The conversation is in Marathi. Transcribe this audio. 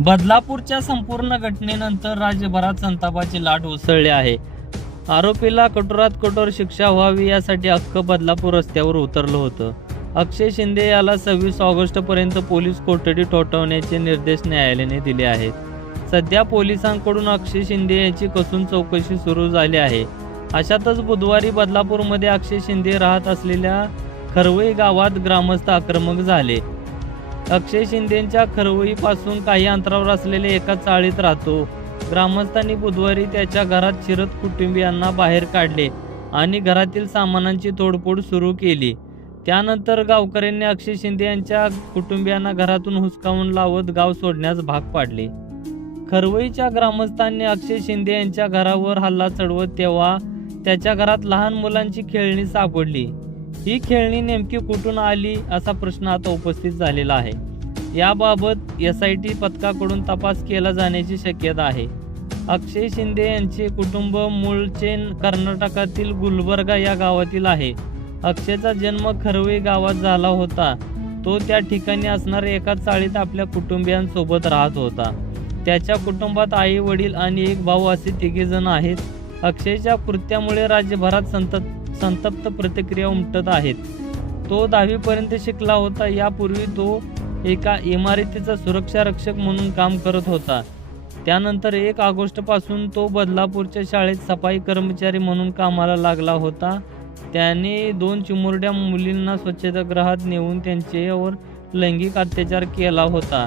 बदलापूरच्या संपूर्ण घटनेनंतर राज्यभरात संतापाची लाट उसळली आहे. आरोपीला कठोरात कठोर शिक्षा व्हावी यासाठी अख्ख बदलापूर रस्त्यावर उतरलं होतं. अक्षय शिंदे याला 26 ऑगस्टपर्यंत पोलीस कोठडी ठोठावण्याचे निर्देश न्यायालयाने दिले आहेत. सध्या पोलिसांकडून अक्षय शिंदे यांची कसून चौकशी सुरू झाली आहे. अशातच बुधवारी बदलापूरमध्ये अक्षय शिंदे राहत असलेल्या खरवई गावात ग्रामस्थ आक्रमक झाले. अक्षय शिंदेंच्या खरवईपासून काही अंतरावर असलेल्या एका चाळीत राहतो. ग्रामस्थांनी बुधवारी त्याच्या घरात शिरत कुटुंबियांना बाहेर काढले आणि घरातील सामानांची तोडफोड सुरू केली. त्यानंतर गावकऱ्यांनी अक्षय शिंदे यांच्या कुटुंबियांना घरातून हुसकावून लावत गाव सोडण्यास भाग पाडले. खरवईच्या ग्रामस्थांनी अक्षय शिंदे यांच्या घरावर हल्ला चढवत तेव्हा त्याच्या घरात लहान मुलांची खेळणी सापडली. ही खेळणी नेमकी कुठून आली असा प्रश्न आता उपस्थित झालेला आहे. याबाबत SIT पथकाकडून तपास केला जाण्याची शक्यता आहे. अक्षय शिंदे यांचे कुटुंब मूळचे कर्नाटकातील गुलबर्गा या गावातील आहे. अक्षयचा जन्म खरवई गावात झाला होता. तो त्या ठिकाणी असणाऱ्या एका चाळीत आपल्या कुटुंबियांसोबत राहत होता. त्याच्या कुटुंबात आई वडील आणि एक भाऊ असे 3 जण आहेत. अक्षयच्या कृत्यामुळे राज्यभरात संतप्त प्रतिक्रिया उमटत आहेत. तो 10वी पर्यंत शिकला होता. यापूर्वी तो एका इमारतीचा सुरक्षा रक्षक म्हणून काम करत होता. त्यानंतर 1 ऑगस्टपासून तो बदलापूरच्या शाळेत सफाई कर्मचारी म्हणून कामाला लागला होता. त्याने 2 चिमुरड्या मुलींना स्वच्छतागृहात नेऊन त्यांच्यावर लैंगिक अत्याचार केला होता.